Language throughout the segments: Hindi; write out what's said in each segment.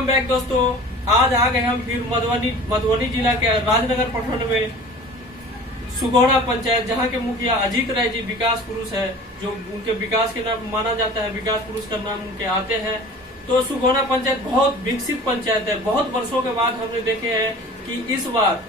वेलकम बैक दोस्तों। आज आ गए हम फिर मधुबनी जिला के राजनगर प्रखंड में सुगौना पंचायत, जहां के मुखिया अजीत राय जी विकास पुरुष है, जो उनके विकास के नाम माना जाता है, विकास पुरुष का नाम उनके आते हैं। तो सुगौना पंचायत बहुत विकसित पंचायत है। बहुत वर्षों के बाद हमने देखे हैं कि इस बार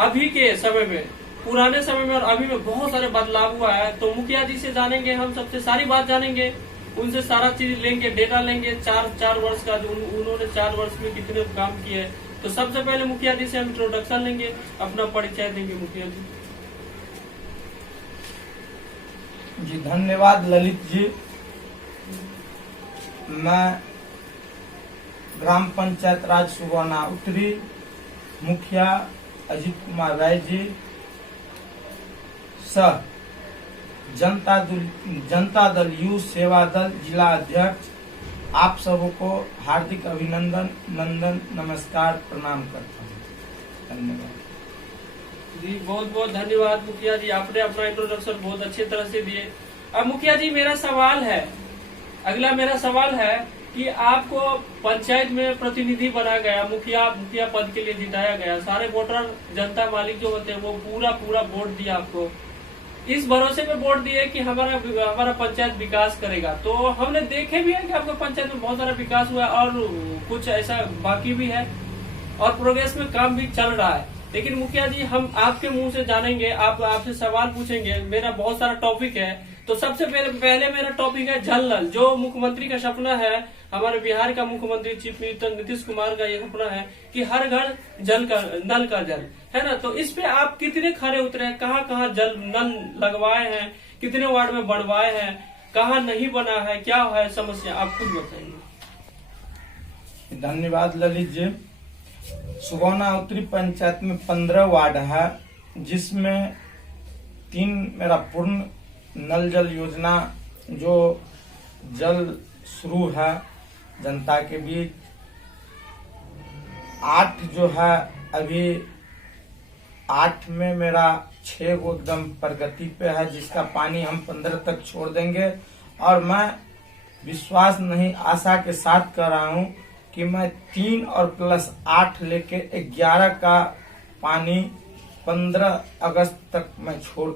अभी के समय में, पुराने समय में और अभी में बहुत सारे बदलाव हुआ है। तो मुखिया जी से जानेंगे, हम सबसे सारी बात जानेंगे, उनसे सारा चीज लेंगे, डेटा लेंगे। चार वर्ष का जो उन्होंने 4 वर्ष में कितने काम किए। तो सबसे पहले मुखिया जी से हम इंट्रोडक्शन लेंगे, अपना परिचय देंगे। मुखिया जी जी धन्यवाद ललित जी। मैं ग्राम पंचायत राज सुगौना उत्तरी मुखिया अजीत कुमार राय जी सह जनता दल युवा सेवा दल जिला अध्यक्ष आप सबको हार्दिक अभिनंदन, नमस्कार, प्रणाम करता हूँ। धन्यवाद जी, बहुत बहुत धन्यवाद मुखिया जी। आपने अपना इंट्रोडक्शन बहुत अच्छी तरह से दिए। अब मुखिया जी मेरा सवाल है, अगला मेरा सवाल है कि आपको पंचायत में प्रतिनिधि बनाया गया, मुखिया पद के लिए जिताया गया, सारे वोटर जनता मालिक जो होते हैं वो पूरा वोट दिया आपको, इस भरोसे पे वोट दिए कि हमारा पंचायत विकास करेगा। तो हमने देखे भी है कि आपका पंचायत में बहुत सारा विकास हुआ है और कुछ ऐसा बाकी भी है और प्रोग्रेस में काम भी चल रहा है। लेकिन मुखिया जी हम आपके मुंह से जानेंगे, आपसे सवाल पूछेंगे। मेरा बहुत सारा टॉपिक है। तो सबसे पहले मेरा टॉपिक है जल नल, जो मुख्यमंत्री का सपना है, हमारे बिहार का मुख्यमंत्री चीफ मिनिस्टर नीतीश कुमार का ये सपना है कि हर घर नल का जल है ना। तो इस पे आप कितने खरे उतरे हैं, कहाँ जल नल लगवाए हैं, कितने वार्ड में बनवाए हैं, कहाँ नहीं बना है, क्या है समस्या, आप खुद बताइए। धन्यवाद ललित जी। सुगौना उत्तरी पंचायत में 15 वार्ड है, जिसमें 3 मेरा पूर्ण नल जल योजना जो जल शुरू है जनता के बीच, 8 जो है अभी 8 में मेरा 6 गो एकदम प्रगति पे है, जिसका पानी हम 15 तक छोड़ देंगे। और मैं विश्वास नहीं आशा के साथ कर रहा हूं कि मैं 3 और प्लस 8 लेके 11 का पानी 15 अगस्त तक मैं छोड़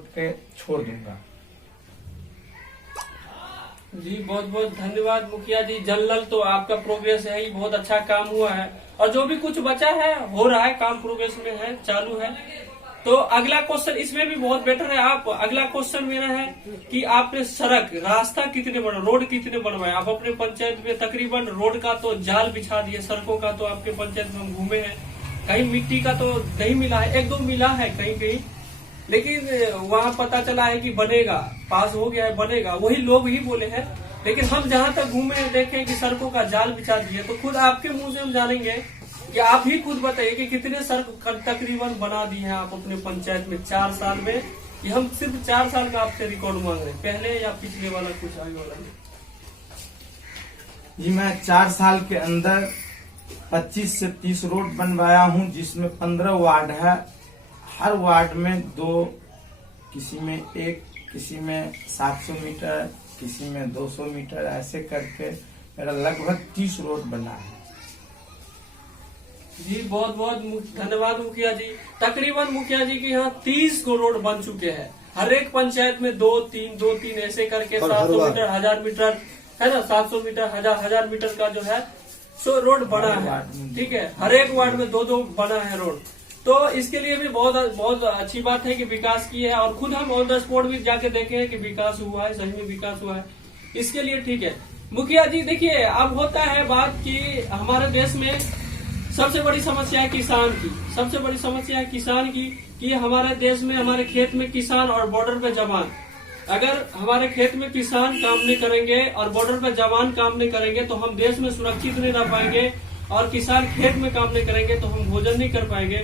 दूंगा। जी बहुत बहुत धन्यवाद मुखिया जी। जल नल तो आपका प्रोग्रेस है ही, बहुत अच्छा काम हुआ है और जो भी कुछ बचा है हो रहा है, काम प्रोग्रेस में है, चालू है। तो अगला क्वेश्चन इसमें भी बहुत बेटर है। अगला क्वेश्चन मेरा है कि आपने सड़क रास्ता कितने रोड कितने बनवाए आप अपने पंचायत में? तकरीबन रोड का तो जाल बिछा दिए, सड़कों का तो आपके पंचायत में हम घूमे हैं, कहीं मिट्टी का तो नहीं मिला है, 1-2 मिला है कहीं, लेकिन वहाँ पता चला है कि बनेगा, पास हो गया है, बनेगा, वही लोग ही बोले हैं। लेकिन हम जहाँ तक घूमे देखें कि सड़कों का जाल बिछा दिए। तो खुद आपके मुंह से हम जानेंगे कि आप ही खुद बताइए कि कितने सड़क तकरीबन बना दिए हैं आप अपने पंचायत में 4 साल में। ये हम सिर्फ 4 साल का आपसे रिकॉर्ड मांग रहे हैं, पहले या पिछले वाला कुछ आगे वाला नहीं। जी मैं 4 साल के अंदर 25 से 30 रोड बनवाया हूँ, जिसमें 15 वार्ड है। हर वार्ड में 2, किसी में 1, किसी में 700 मीटर, किसी में 200 मीटर, ऐसे करके मेरा लगभग 30 रोड बना है। जी बहुत बहुत धन्यवाद मुखिया जी। तकरीबन मुखिया जी के यहाँ 30 को रोड बन चुके हैं। हर एक पंचायत में 2-3 ऐसे करके 700 मीटर, 1000 मीटर है ना, 700 मीटर, 1000 मीटर का जो है सो रोड बना है। ठीक है, हर एक वार्ड में 2-2 बना है रोड। तो इसके लिए भी बहुत अच्छी बात है कि विकास किए है और खुद हम ऑन द स्पॉट भी जाके देखे हैं कि विकास हुआ है, सही में विकास हुआ है। इसके लिए ठीक है मुखिया जी। देखिए अब होता है बात कि हमारे देश में सबसे बड़ी समस्या है किसान की, सबसे बड़ी समस्या है किसान की कि हमारे देश में, हमारे खेत में किसान और बॉर्डर पे जवान। अगर हमारे खेत में किसान काम नहीं करेंगे और बॉर्डर पे जवान काम नहीं करेंगे तो हम देश में सुरक्षित नहीं रह पाएंगे, और किसान खेत में काम नहीं करेंगे तो हम भोजन नहीं कर पाएंगे।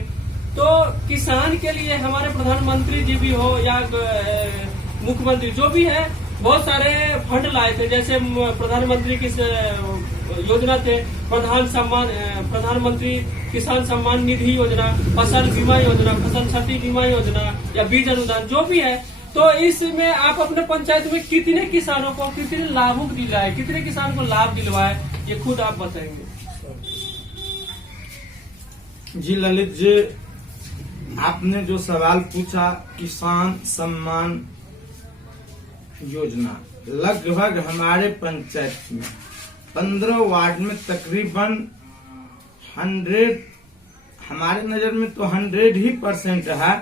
तो किसान के लिए हमारे प्रधानमंत्री जी भी हो या मुख्यमंत्री जो भी है, बहुत सारे फंड लाए थे। जैसे प्रधानमंत्री की योजना थे, प्रधानमंत्री किसान सम्मान निधि योजना, फसल बीमा योजना, फसल क्षति बीमा योजना या बीज अनुदान, जो भी है। तो इसमें आप अपने पंचायत में कितने किसानों को कितने लाभुक दिलाए, कितने किसान को लाभ दिलवाए, ये खुद आप बताएंगे। जी ललित जी, आपने जो सवाल पूछा किसान सम्मान योजना, लगभग हमारे पंचायत में 15 वार्ड में तकरीबन 100, हमारे नजर में तो 100% है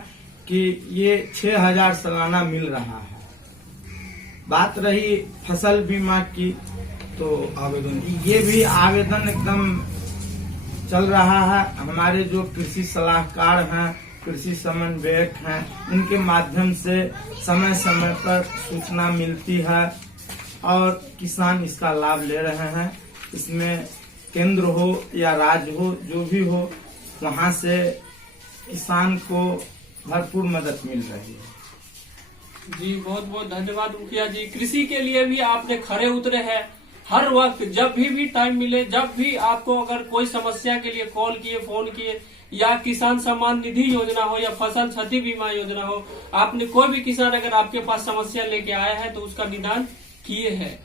कि ये 6,000 सालाना मिल रहा है। बात रही फसल बीमा की, तो आवेदन, ये भी आवेदन एकदम चल रहा है। हमारे जो कृषि सलाहकार हैं, कृषि समन्वयक हैं, इनके माध्यम से समय समय पर सूचना मिलती है और किसान इसका लाभ ले रहे हैं। इसमें केंद्र हो या राज्य हो, जो भी हो, वहां से किसान को भरपूर मदद मिल रही है। जी बहुत बहुत धन्यवाद मुखिया जी। कृषि के लिए भी आपने खरे उतरे हैं। हर वक्त जब भी टाइम मिले, जब भी आपको अगर कोई समस्या के लिए कॉल किए, फोन किए, या किसान सम्मान निधि योजना हो या फसल क्षति बीमा योजना हो, आपने कोई भी किसान अगर आपके पास समस्या लेके आया है तो उसका निदान किए हैं।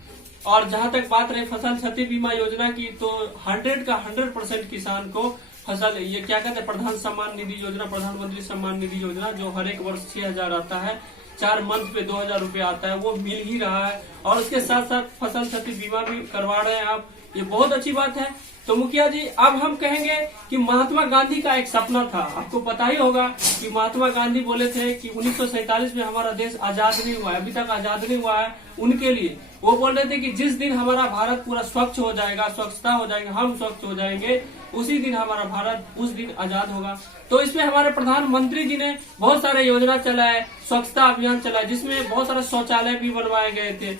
और जहां तक बात रही फसल क्षति बीमा योजना की, तो 100% किसान को फसल, ये क्या कहते हैं, प्रधान सम्मान निधि योजना, प्रधानमंत्री सम्मान निधि योजना, जो हर एक वर्ष 6,000 आता है, 4 मंथ पे 2,000 रुपये आता है, वो मिल ही रहा है। और उसके साथ साथ फसल क्षति बीमा भी करवा रहे हैं आप, ये बहुत अच्छी बात है। तो मुखिया जी, अब हम कहेंगे कि महात्मा गांधी का एक सपना था। आपको पता ही होगा कि महात्मा गांधी बोले थे कि 1947 में हमारा देश आजाद नहीं हुआ है, अभी तक आजाद नहीं हुआ है। उनके लिए वो बोल रहे थे कि जिस दिन हमारा भारत पूरा स्वच्छ हो जाएगा, स्वच्छता हो जाएगा, हम स्वच्छ हो जाएंगे, उसी दिन हमारा भारत उस दिन आजाद होगा। तो इसमें हमारे प्रधानमंत्री जी ने बहुत सारे योजना चलाए, स्वच्छता अभियान चलाए, जिसमें बहुत सारे शौचालय भी बनवाए गए थे,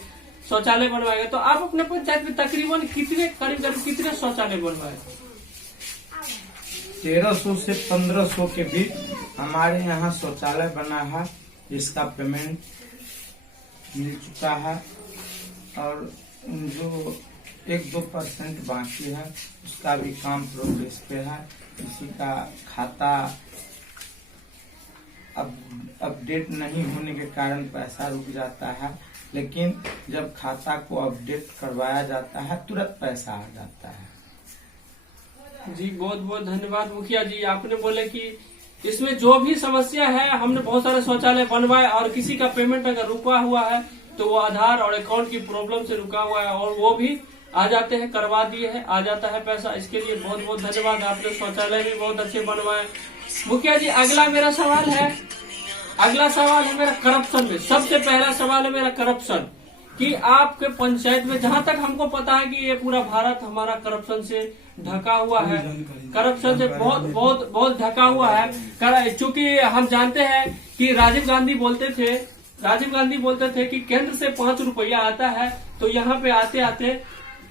शौचालय बनवाए गए। तो आप अपने पंचायत में तकरीबन करीब कितने शौचालय बनवाए? 1300 से 1500 के बीच हमारे यहाँ शौचालय बना है, जिसका पेमेंट मिल चुका है। और जो 1-2% बाकी है, उसका भी काम प्रोग्रेस पे है। किसी का खाता अपडेट नहीं होने के कारण पैसा रुक जाता है, लेकिन जब खाता को अपडेट करवाया जाता है तुरंत पैसा आ जाता है। जी बहुत बहुत धन्यवाद मुखिया जी। आपने बोले कि इसमें जो भी समस्या है, हमने बहुत सारे शौचालय बनवाए, और किसी का पेमेंट अगर रुका हुआ है तो वो आधार और अकाउंट की प्रॉब्लम से रुका हुआ है, और वो भी आ जाते हैं, करवा दिए हैं, आ जाता है पैसा। इसके लिए बहुत बहुत धन्यवाद। आपने शौचालय भी बहुत अच्छे बनवाए। मुखिया जी, अगला मेरा सवाल है मेरा करप्शन में। सबसे पहला सवाल है मेरा करप्शन, कि आपके पंचायत में, जहां तक हमको पता है कि ये पूरा भारत हमारा करप्शन से ढका हुआ है, करप्शन से बहुत बहुत बहुत ढका हुआ है। चूंकि हम जानते हैं कि राजीव गांधी बोलते थे कि केंद्र से 5 रुपया आता है, तो यहाँ पे आते आते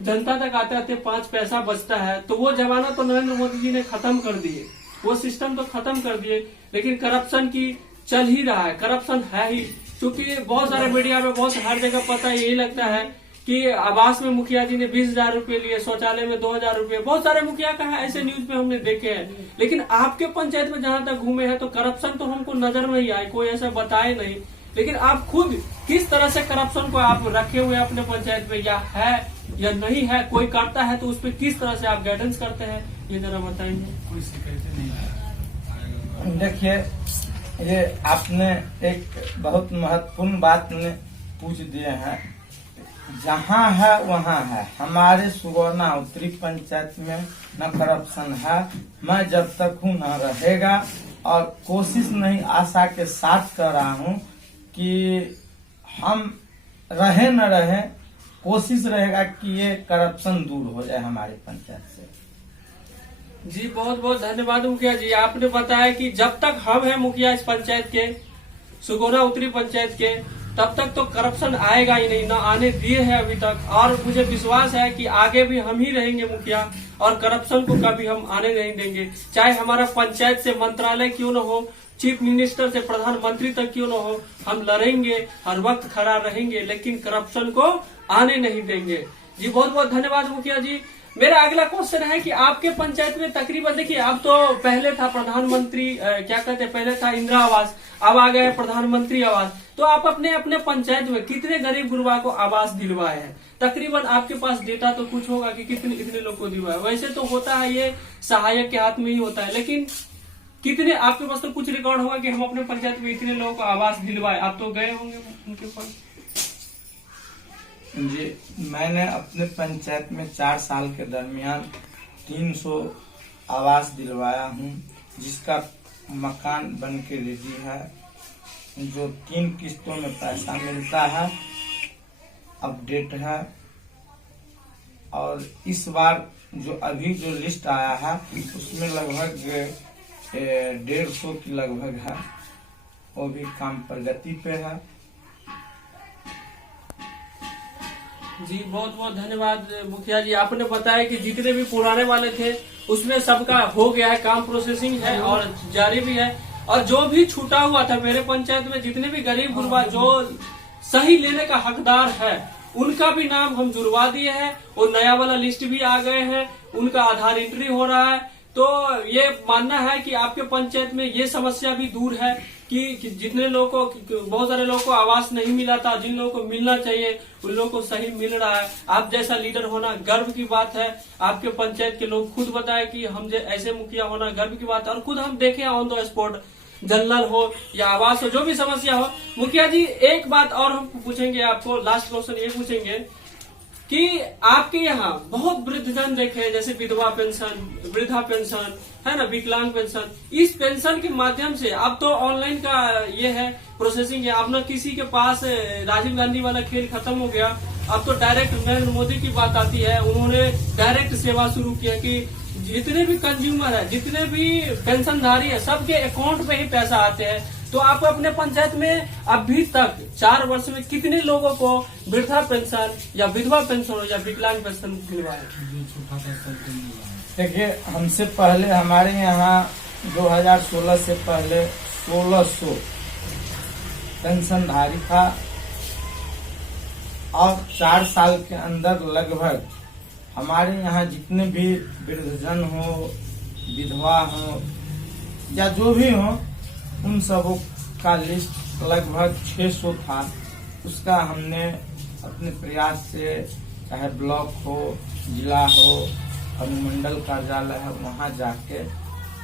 जनता तक आते आते 5 पैसा बचता है। तो वो जमाना तो नरेंद्र मोदी जी ने खत्म कर दिए, वो सिस्टम तो खत्म कर दिए, लेकिन करप्शन की चल ही रहा है, करप्शन है ही। क्योंकि बहुत सारे मीडिया में, बहुत हर जगह पता यही लगता है कि आवास में मुखिया जी ने 20,000 रुपए लिए, शौचालय में 2,000 रुपए, बहुत सारे मुखिया का है, ऐसे न्यूज पे हमने देखे हैं। लेकिन आपके पंचायत में जहां तक घूमे हैं तो करप्शन तो हमको नजर नहीं आए, कोई ऐसा बताए नहीं। लेकिन आप खुद किस तरह से करप्शन को आप रखे हुए हैं अपने पंचायत में, या है या नहीं है, कोई करता है तो उस पर किस तरह से आप गाइडेंस करते हैं, ये जरा बताएंगे। कोई शिकायत नहीं। देखिए, ये आपने एक बहुत महत्वपूर्ण बात ने पूछ दिए हैं। जहाँ है वहाँ है। हमारे सुगौना उत्तरी पंचायत में न करप्शन है, मैं जब तक हूँ न रहेगा, और कोशिश नहीं, आशा के साथ कर रहा हूँ कि हम रहे न रहे, कोशिश रहेगा कि ये करप्शन दूर हो जाए हमारे पंचायत से। जी बहुत बहुत धन्यवाद मुखिया जी। आपने बताया कि जब तक हम हैं मुखिया इस पंचायत के, सुगौना उत्तरी पंचायत के, तब तक तो करप्शन आएगा ही नहीं, ना आने दिए हैं अभी तक। और मुझे विश्वास है कि आगे भी हम ही रहेंगे मुखिया, और करप्शन को कभी हम आने नहीं देंगे। चाहे हमारा पंचायत से मंत्रालय क्यों न हो, चीफ मिनिस्टर से प्रधानमंत्री तक क्यों न हो, हम लड़ेंगे, हर वक्त खड़ा रहेंगे, लेकिन करप्शन को आने नहीं देंगे। जी बहुत बहुत धन्यवाद मुखिया जी। मेरा अगला क्वेश्चन है कि आपके पंचायत में तकरीबन, देखिए अब तो पहले था प्रधानमंत्री क्या कहते हैं, पहले था इंदिरा आवास, अब आ गया है प्रधानमंत्री आवास। तो आप अपने अपने पंचायत में कितने गरीब गुरबा को आवास दिलवाए हैं? तकरीबन आपके पास डेटा तो कुछ होगा कि कितने लोग को दिलवाए। वैसे तो होता है ये सहायक के हाथ में ही होता है, लेकिन कितने आपके पास तो कुछ रिकॉर्ड होगा कि हम अपने पंचायत में इतने लोगों को आवास दिलवाए। आप तो गए होंगे उनके पास। जी, मैंने अपने पंचायत में 4 साल के दरमियान 300 आवास दिलवाया हूँ, जिसका मकान बन के रेडी है, जो 3 किस्तों में पैसा मिलता है, अपडेट है। और इस बार जो अभी जो लिस्ट आया है उसमें लगभग 150 की लगभग है, वो भी काम प्रगति पे है। जी बहुत बहुत धन्यवाद मुखिया जी। आपने बताया कि जितने भी पुराने वाले थे उसमें सबका हो गया है, काम प्रोसेसिंग है और जारी भी है। और जो भी छूटा हुआ था मेरे पंचायत में, जितने भी गरीब गुरबा जो सही लेने का हकदार है, उनका भी नाम हम जुड़वा दिए हैं और नया वाला लिस्ट भी आ गए हैं, उनका आधार एंट्री हो रहा है। तो ये मानना है कि आपके पंचायत में ये समस्या भी दूर है कि जितने लोगों को, बहुत सारे लोगों को आवास नहीं मिला था, जिन लोगों को मिलना चाहिए उन लोगों को सही मिल रहा है। आप जैसा लीडर होना गर्व की बात है। आपके पंचायत के लोग खुद बताए कि हम ऐसे मुखिया होना गर्व की बात है। और खुद हम देखे ऑन द स्पॉट, जलनल हो या आवास हो, जो भी समस्या हो। मुखिया जी एक बात और हम पूछेंगे आपको, लास्ट क्वेश्चन ये पूछेंगे कि आपके यहाँ बहुत वृद्धजन देखे, जैसे विधवा पेंशन, वृद्धा पेंशन है ना, विकलांग पेंशन। इस पेंशन के माध्यम से अब तो ऑनलाइन का ये है, प्रोसेसिंग है। अब ना किसी के पास राजीव गांधी वाला खेल खत्म हो गया, अब तो डायरेक्ट नरेंद्र मोदी की बात आती है। उन्होंने डायरेक्ट सेवा शुरू किया कि जितने भी कंज्यूमर है, जितने भी पेंशनधारी है, सबके अकाउंट पे ही पैसा आते हैं। तो आप अपने पंचायत में अभी तक 4 वर्ष में कितने लोगों को वृद्धा पेंशन या विधवा पेंशन या विकलांग पेंशन दिलवाए? देखिए, हमसे पहले हमारे यहाँ 2016 से पहले 1600 पेंशनधारी था, और 4 साल के अंदर लगभग हमारे यहाँ जितने भी वृद्धजन हो, विधवा हो या जो भी हो, उन सबों का लिस्ट लगभग 600 था। उसका हमने अपने प्रयास से, चाहे ब्लॉक हो, जिला हो, अनुमंडल कार्यालय है, वहाँ जाके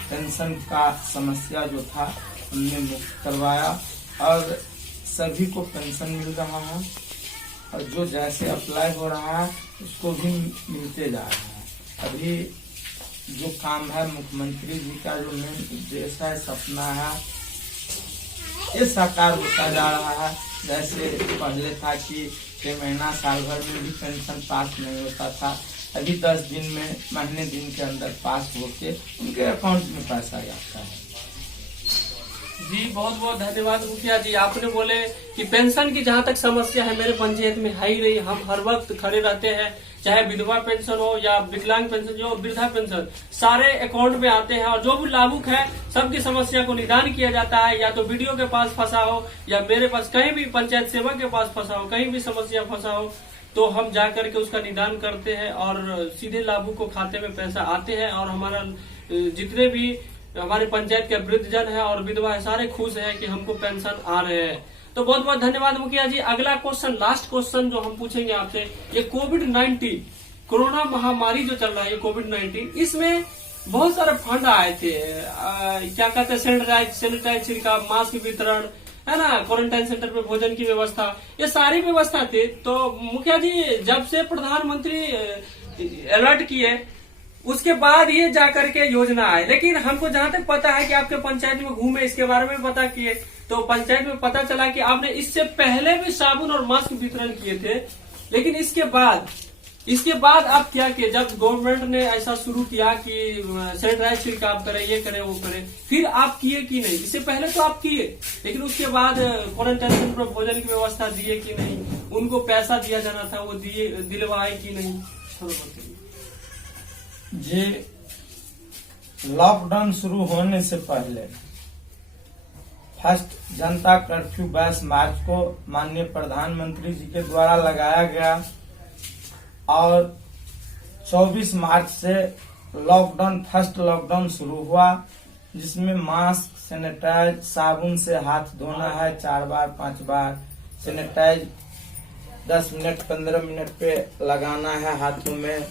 पेंशन का समस्या जो था हमने मुक्त करवाया, और सभी को पेंशन मिल रहा है। और जो जैसे अप्लाई हो रहा है उसको भी मिलते जा रहा है। अभी जो काम है, मुख्यमंत्री जी का जो मेन उद्देश्य है, सपना है, ये साकार होता जा रहा है। जैसे पहले था कि 6 महीना साल भर में भी पेंशन पास नहीं होता था, अभी 10 दिन में, महीने दिन के अंदर पास होके उनके अकाउंट में पैसा जाता है। जी बहुत बहुत धन्यवाद मुखिया जी। आपने बोले कि पेंशन की जहाँ तक समस्या है मेरे पंचायत में है ही नहीं, हम हर वक्त खड़े रहते हैं। चाहे विधवा पेंशन हो या विकलांग पेंशन हो, वृद्धा पेंशन, सारे अकाउंट में आते हैं। और जो भी लाभुक है सबकी समस्या को निदान किया जाता है। या तो वीडियो के पास फंसा हो या मेरे पास कहीं भी पंचायत सेवा के पास फंसा हो, कहीं भी समस्या फंसा हो, तो हम जाकर के उसका निदान करते हैं और सीधे लाभुक को खाते में पैसा आते हैं। और हमारा जितने भी हमारे पंचायत के वृद्धजन है और विधवा है, सारे खुश हैं कि हमको पेंशन आ रहे हैं। तो बहुत बहुत धन्यवाद मुखिया जी। अगला क्वेश्चन, लास्ट क्वेश्चन जो हम पूछेंगे आपसे, ये कोविड-19 कोरोना महामारी जो चल रहा है, ये कोविड-19, इसमें बहुत सारे फंड आए थे। क्या कहते हैं, सैनिटाइज छिड़काव, मास्क वितरण, है ना, क्वारंटाइन सेंटर पे भोजन की व्यवस्था, ये सारी व्यवस्था थी। तो मुखिया जी जब से प्रधानमंत्री अलर्ट किए उसके बाद ये जाकर के योजना आए, लेकिन हमको जहां तक पता है कि आपके पंचायत में घूमे, इसके बारे में पता किए, तो पंचायत में पता चला कि आपने इससे पहले भी साबुन और मास्क वितरण किए थे। लेकिन इसके बाद आप क्या किए? जब गवर्नमेंट ने ऐसा शुरू किया कि सैनिटाइज छिड़काव करे, ये करे, वो करे, फिर आप किए कि नहीं? इससे पहले तो आप किए, लेकिन उसके बाद क्वारंटाइन सेंटर पर भोजन की व्यवस्था दिए कि नहीं? उनको पैसा दिया जाना था, वो दिलवाए कि नहीं? बताइए जी। लॉकडाउन शुरू होने से पहले फर्स्ट जनता कर्फ्यू 22 मार्च को माननीय प्रधानमंत्री जी के द्वारा लगाया गया, और 24 मार्च से फर्स्ट लॉकडाउन शुरू हुआ, जिसमें मास्क, सैनिटाइज साबुन से हाथ धोना है 4 बार 5 बार। सैनिटाइज 10 मिनट 15 मिनट पे लगाना है हाथों में।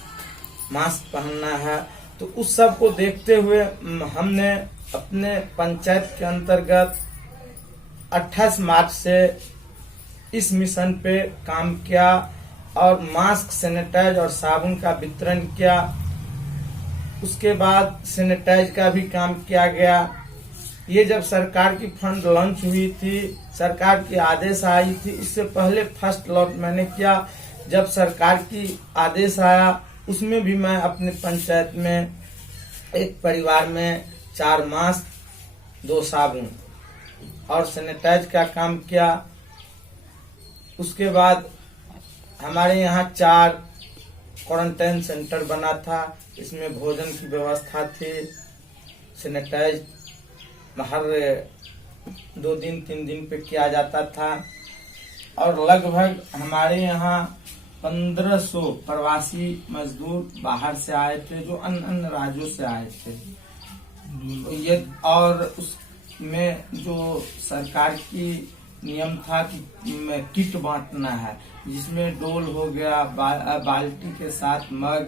मास्क पहनना है। तो उस सब को देखते हुए हमने अपने पंचायत के अंतर्गत 28 मार्च से इस मिशन पे काम किया और मास्क, सैनिटाइज और साबुन का वितरण किया। उसके बाद सैनिटाइज का भी काम किया गया। ये जब सरकार की फंड लॉन्च हुई थी, सरकार की आदेश आई थी, इससे पहले फर्स्ट लॉट मैंने किया। जब सरकार की आदेश आया उसमें भी मैं अपने पंचायत में एक परिवार में 4 मास्क, 2 साबुन और सैनिटाइज का काम किया। उसके बाद हमारे यहाँ 4 क्वारंटाइन सेंटर बना था। इसमें भोजन की व्यवस्था थी। सैनिटाइज हर 2 दिन 3 दिन पे किया जाता था और लगभग हमारे यहाँ 1500 प्रवासी मजदूर बाहर से आए थे जो अन्य अन्य राज्यों से आए थे। ये और उसमें जो सरकार की नियम था कि किट बांटना है, जिसमें डोल हो गया, बाल्टी के साथ मग,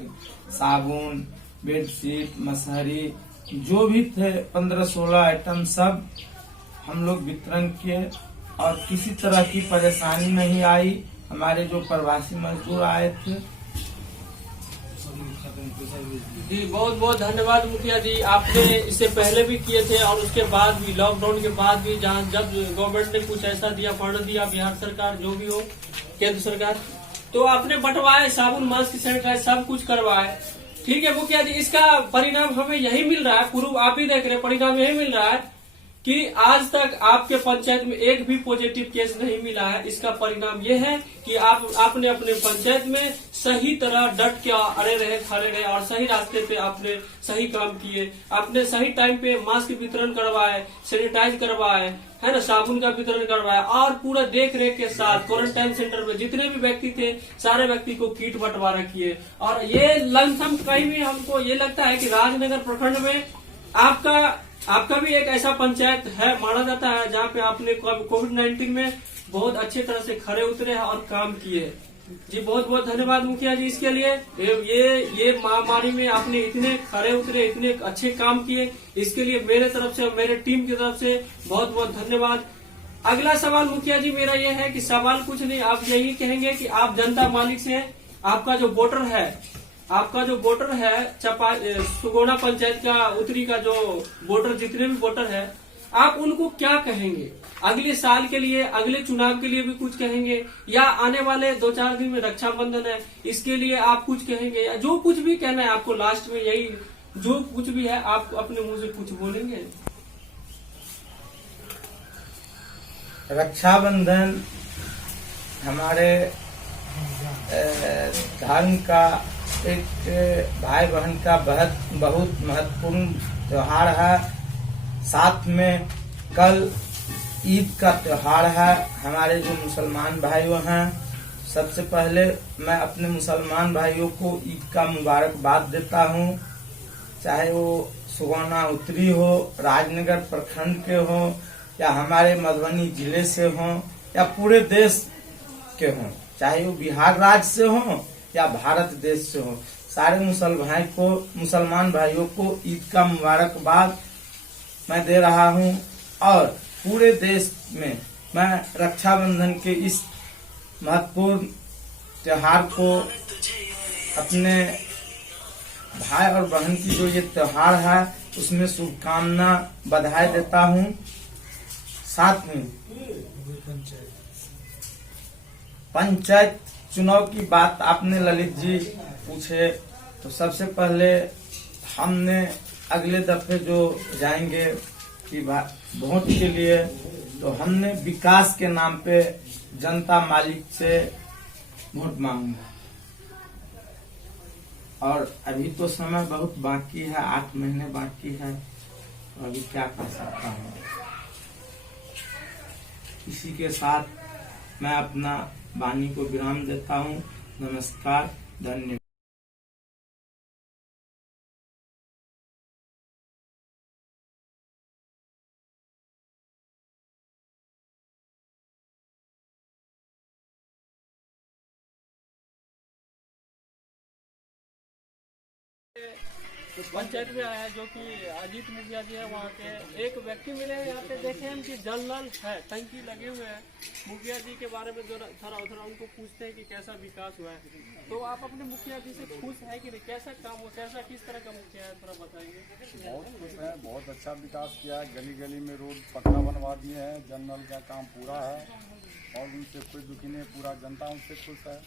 साबुन, बेडशीट, मसहरी, जो भी थे 15-16 आइटम सब हम लोग वितरण किए और किसी तरह की परेशानी नहीं आई। हमारे जो प्रवासी मजदूर आए थे। जी बहुत बहुत धन्यवाद मुखिया जी। आपने इससे पहले भी किए थे और उसके बाद भी, लॉकडाउन के बाद भी, जहाँ जब गवर्नमेंट ने कुछ ऐसा दिया, फंड दिया, बिहार सरकार जो भी हो, केंद्र सरकार, तो आपने बंटवाए, साबुन, मास्क, सैनिटाइज सब कुछ करवाए। ठीक है मुखिया जी, इसका परिणाम हमें यही मिल रहा है, पूर्व आप ही देख रहे हैं, परिणाम यही मिल रहा है कि आज तक आपके पंचायत में एक भी पॉजिटिव केस नहीं मिला है। इसका परिणाम ये है कि आपने अपने पंचायत में सही तरह डट के अड़े रहे, खड़े रहे और सही रास्ते पे आपने सही काम किए। आपने सही टाइम पे मास्क वितरण करवाए, सैनिटाइज करवाए, है ना, साबुन का वितरण करवाया और पूरा देख रेख के साथ क्वारंटाइन सेंटर में जितने भी व्यक्ति थे सारे व्यक्ति को किट बंटवारा किए। और ये लमसम कहीं भी हमको ये लगता है कि राजनगर प्रखंड में आपका भी एक ऐसा पंचायत है माना जाता है जहाँ पे आपने कोविड-19 में बहुत अच्छे तरह से खड़े उतरे हैं और काम किए। जी बहुत बहुत धन्यवाद मुखिया जी इसके लिए। ये महामारी में आपने इतने खड़े उतरे, इतने अच्छे काम किए, इसके लिए मेरे तरफ से और मेरे टीम की तरफ से बहुत बहुत धन्यवाद। अगला सवाल मुखिया जी मेरा ये है कि सवाल कुछ नहीं, आप यही कहेंगे कि आप जनता मालिक से आपका जो वोटर है सुगोना पंचायत का उत्तरी का जो वोटर, जितने भी वोटर है, आप उनको क्या कहेंगे? अगले साल के लिए, अगले चुनाव के लिए भी कुछ कहेंगे या आने वाले 2-4 दिन में रक्षाबंधन है, इसके लिए आप कुछ कहेंगे या जो कुछ भी कहना है आपको लास्ट में, यही जो कुछ भी है आप अपने मुंह से कुछ बोलेंगे? रक्षाबंधन हमारे धर्म का एक भाई बहन का बहुत महत्वपूर्ण त्योहार है। साथ में कल ईद का त्योहार है। हमारे जो मुसलमान भाइयों हैं, सबसे पहले मैं अपने मुसलमान भाइयों को ईद का मुबारकबाद देता हूं, चाहे वो सुगौना उत्तरी हो, राजनगर प्रखंड के हो या हमारे मधुबनी जिले से हो या पूरे देश के हों, चाहे वो बिहार राज्य से हो या भारत देश से हो। सारे मुसलमान भाइयों को ईद का मुबारकबाद मैं दे रहा हूं और पूरे देश में मैं रक्षाबंधन के इस महत्वपूर्ण त्योहार को अपने भाई और बहन की जो ये त्योहार है उसमें शुभकामना, बधाई देता हूं। साथ में पंचायत चुनाव की बात आपने ललित जी पूछे, तो सबसे पहले हमने अगले दफे जो जाएंगे कि वोट के लिए, तो हमने विकास के नाम पे जनता मालिक से वोट मांगा। और अभी तो समय बहुत बाकी है, 8 महीने बाकी है, तो अभी क्या कर सकता हूँ। इसी के साथ मैं अपना वाणी को विराम देता हूँ। नमस्कार, धन्यवाद। पंचायत में आया है जो कि अजीत मुखिया जी है वहाँ के। एक व्यक्ति मिले हैं यहाँ पे, देखे हम कि जल नल है, टंकी लगे हुए हैं। मुखिया जी के बारे में जो थोड़ा उनको पूछते हैं कि कैसा विकास हुआ है। तो आप अपने मुखिया जी से खुश है कि नहीं, कैसा काम हो, कैसा किस तरह का मुखिया है, थोड़ा बताएंगे। बहुत खुश है, बहुत अच्छा विकास किया है। गली गली में रोड पक्का बनवा दिए हैं, जल नल का काम पूरा है और उनसे कोई दुखी नहीं, पूरा जनता उनसे खुश है।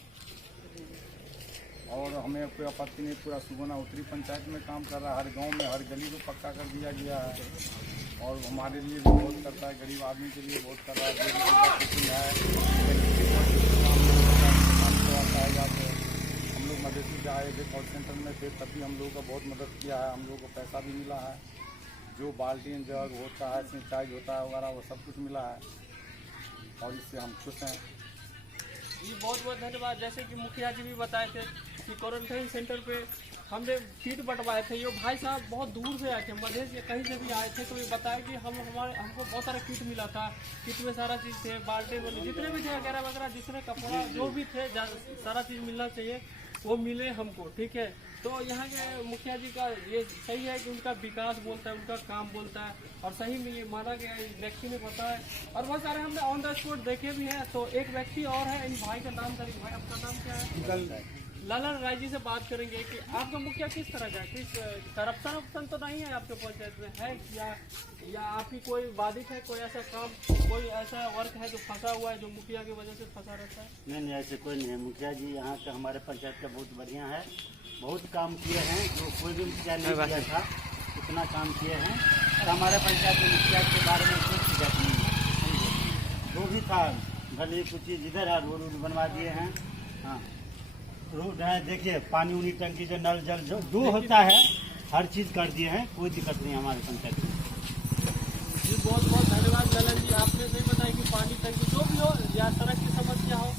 और हमें कोई आपत्ति नहीं, पूरा सुगुना उत्तरी पंचायत में काम कर रहा है, हर गांव में हर गली को पक्का कर दिया गया है और हमारे लिए भी बहुत करता है, गरीब आदमी के लिए बहुत कर रहा है। हम लोग मधेसी से आए थे, कॉल सेंटर में थे, तभी हम लोगों का बहुत मदद किया है, हम लोग को पैसा भी मिला है, जो बाल्टी जग होता है, सिंचाई होता है वगैरह वो सब कुछ मिला है और इससे हम खुश हैं। जी बहुत बहुत धन्यवाद। जैसे कि मुखिया जी भी बताए थे कि क्वारंटाइन सेंटर पे हमने किट बंटवाए थे। ये भाई साहब बहुत दूर से आए थे, मध्य से कहीं से भी आए थे, तो ये बताया कि हमको बहुत सारा किट मिला था। किट में सारा चीज़ थे, बाल्टी जितने भी थे वगैरह वगैरह, जितने कपड़ा जो भी थे, सारा चीज़ मिलना चाहिए वो मिले हमको, ठीक है। तो यहाँ के मुखिया जी का ये सही है कि उनका विकास बोलता है, उनका काम बोलता है और सही में ये माना गया है, व्यक्ति ने पता है और बहुत सारे हमने ऑन द स्पॉट देखे भी हैं। तो एक व्यक्ति और है, इन भाई का नाम करेंगे। भाई आपका नाम क्या है? लालन राय जी से बात करेंगे कि आपका मुखिया किस तरह का, किस करप्शन तो नहीं है आपके पंचायत में है या आपकी कोई बाधित है, कोई ऐसा काम, कोई ऐसा वर्क है जो फंसा हुआ है, जो मुखिया की वजह से फंसा रहता है? नहीं, ऐसे कोई नहीं है। मुखिया जी यहाँ का हमारे पंचायत का बहुत बढ़िया है, बहुत काम किए हैं जो कोई भी मुखिया नहीं किया था, इतना काम किए हैं। और हमारे पंचायत में मुखिया के बारे में कोई शिकायत नहीं है। जो भी था गली कुछ चीज इधर है, रोड बनवा दिए हैं। हाँ, रोड है, देखिए पानी उनी टंकी जो नल जल जो होता है हर चीज कर दिए हैं, कोई दिक्कत नहीं हमारे पंचायत में। जी बहुत बहुत धन्यवाद ललन जी, आपने सही बताया कि पानी टंकी जो भी हो या सड़क की समस्या हो।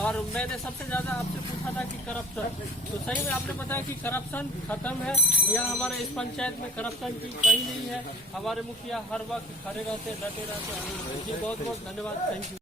और मैंने सबसे ज्यादा आपसे पूछा था कि करप्शन, तो सही में आपने बताया कि करप्शन खत्म है। यहाँ हमारे इस पंचायत में करप्शन की कहीं नहीं है। हमारे मुखिया हर वक्त खड़े रहते, डटे रहते। जी बहुत बहुत धन्यवाद, थैंक यू।